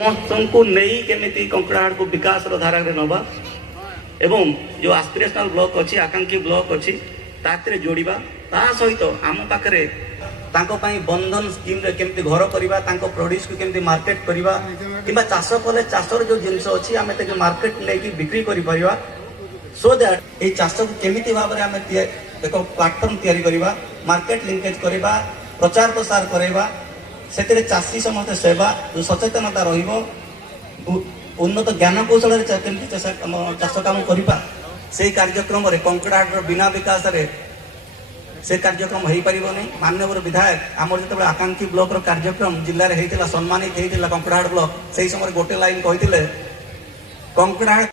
समस्त नहीं केमी कंकड़ाहाड़ को विकास धारा नवा एवं जो आस्पिरेशनल ब्लॉक अच्छी आकांक्षी ब्लॉक अच्छी ताकरे जोड़िबा ता सहित आम पाखरे बंधन स्कीम रे केमती घर करवा प्रोड्यूस को केमती मार्केट करवा किंबा चाष कले चाषर जो जिनस अच्छी आम मार्केट लेकिन बिक्री करिपरिबा सो दैट ए चाष को केमिति भाव में आम एक प्लाटफॉर्म तैयारी करवा मार्केट लिंकेज करवा प्रचार प्रसार करवा से चाषी समस्त सेवा जो सचेतनता रहिबो उन्नत ज्ञान कौशल चाष काम करवा से कार्यक्रम रे कंकड़ाहाड़ बिना विकास रे से कार्यक्रम हो पारिबनी। माननीय विधायक आमर जो आकांक्षी ब्लॉक कार्यक्रम जिले में होता सम्मानित होता कंकड़ाहाड़ ब्लॉक से समय गोटे लाइन कहते कंकड़ाहाड़